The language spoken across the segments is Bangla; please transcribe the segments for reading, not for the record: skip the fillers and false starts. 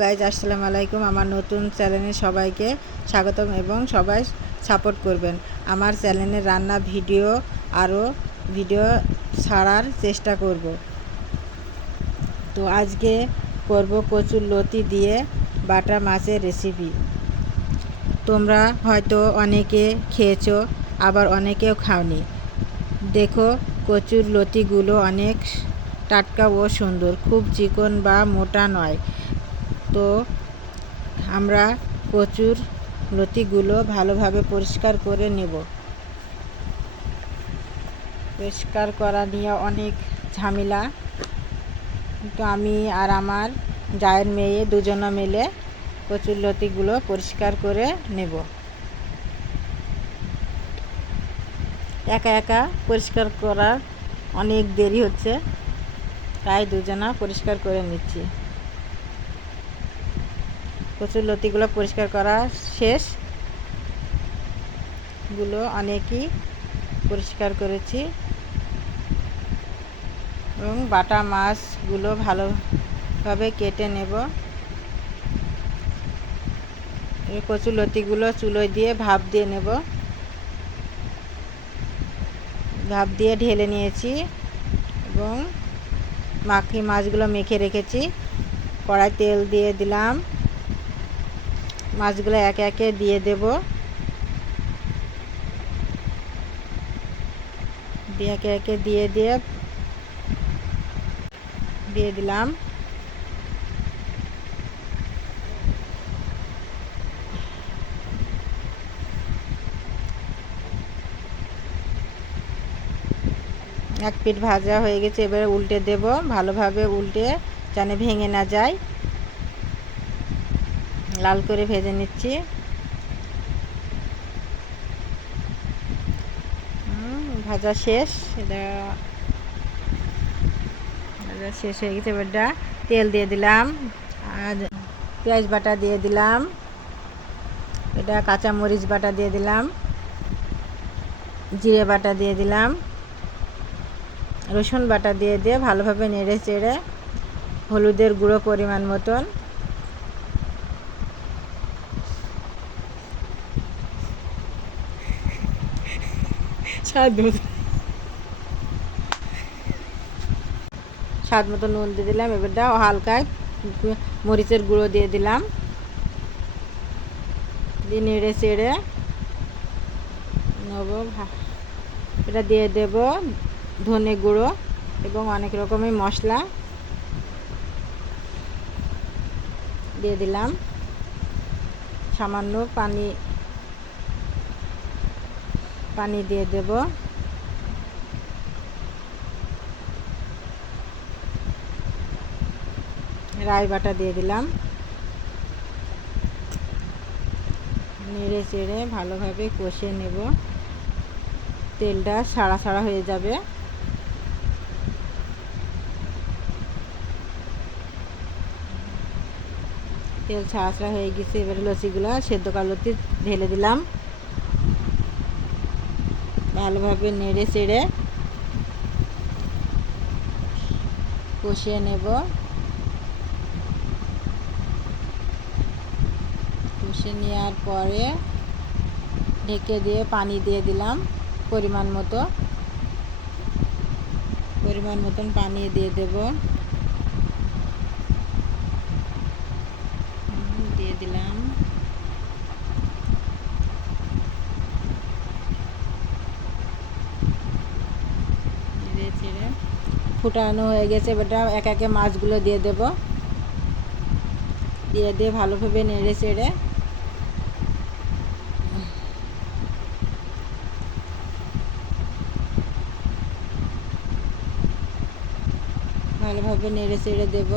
গাইজ, আসসালামু আলাইকুম। আমার নতুন চ্যানেলে সবাইকে স্বাগতম এবং সবাই সাপোর্ট করবেন। আমার চ্যানেলে রান্না আরও ভিডিও ছাড়ার চেষ্টা করব। তো আজকে করব কচুর লতি দিয়ে বাটা মাছের রেসিপি। তোমরা হয়তো অনেকে খেয়েছো, আবার অনেকেও খাওনি। দেখো, কচুর লতিগুলো অনেক টাটকা ও সুন্দর, খুব চিকন বা মোটা নয়। তো আমরা কচুর লতিগুলো ভালোভাবে পরিষ্কার করে নেব। পরিষ্কার করা নিয়ে অনেক ঝামেলা, কিন্তু আমি আর আমার জায়ের মেয়ে দুজনে মিলে কচুর লতিগুলো পরিষ্কার করে নেব। একা একা পরিষ্কার করার অনেক দেরি হচ্ছে, তাই দুজনা পরিষ্কার করে নিচ্ছি। কচুর লতিগুলো পরিষ্কার করা শেষ। অনেকই পরিষ্কার করেছি এবং বাটা মাছগুলো ভালোভাবে কেটে নেব। এই কচুর লতিগুলো চুলোয় দিয়ে ভাপ দিয়ে নেব। ভাপ দিয়ে ঢেলে নিয়েছি এবং মাছগুলো মেখে রেখেছি। কড়াই তেল দিয়ে দিলাম, মাছগুলো একে একে দিয়ে দেব। একে একে দিয়ে দিলাম। এক পিঠ ভাজা হয়ে গেছে, এবারে উল্টে দেব। ভালোভাবে উল্টে যেন ভেঙে না যায়, লাল করে ভেজে নিচ্ছি। ভাজা শেষ, ভাজা শেষ হয়ে গেছে। এবারটা তেল দিয়ে দিলাম, আর পেঁয়াজ বাটা দিয়ে দিলাম, এটা কাঁচামরিচ বাটা দিয়ে দিলাম, জিরে বাটা দিয়ে দিলাম, রসুন বাটা দিয়ে ভালোভাবে নেড়ে চেড়ে হলুদের গুঁড়ো পরিমাণ মতন, স্বাদ মতো নুন দিয়ে দিলাম। এবারটা হালকা মরিচের গুঁড়ো দিয়ে দিলাম, দিয়ে নেড়ে চেড়ে নেব। এটা দিয়ে দেব ধনে গুঁড়ো এবং অনেক রকমের মশলা দিয়ে দিলাম। সামান্য পানি দিয়ে দেব। রাই বাটা দিয়ে দিলাম, নেড়ে চেড়ে ভালোভাবে কষে নেব। তেলটা ছাড়া ছাড়া হয়ে যাবে। তেল ছাড়া ছাড়া হয়ে গেছে। এবারে লতিগুলো সেদ্ধ করা লতি ঢেলে দিলাম। ভালোভাবে নেড়ে চেড়ে কষিয়ে নেব। কষে নেওয়ার পরে ঢেকে দিয়ে পানি দিয়ে দিলাম পরিমাণ মতন পানি দিয়ে দেব। দিয়ে দিলাম। ফুটানো হয়ে গেছে। এবারটা একে একে মাছগুলো দিয়ে দেব। দিয়ে ভালোভাবে নেড়ে চেড়ে দেব।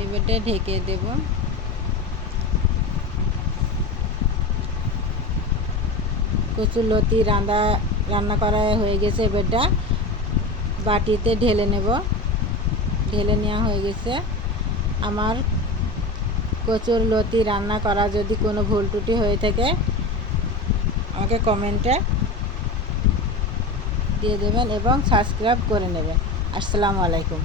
এবারটা ঢেকে দেব। কচুর লতি রান্না করা হয়ে গেছে। এবারটা বাটিতে ঢেলে নেব। ঢেলে নেওয়া হয়ে গেছে। আমার কচুর লতি রান্না করা যদি কোনো ভুল ত্রুটি হয়ে থাকে আমাকে কমেন্টে দিয়ে দেবেন এবং সাবস্ক্রাইব করে নেবেন। আসসালামু আলাইকুম।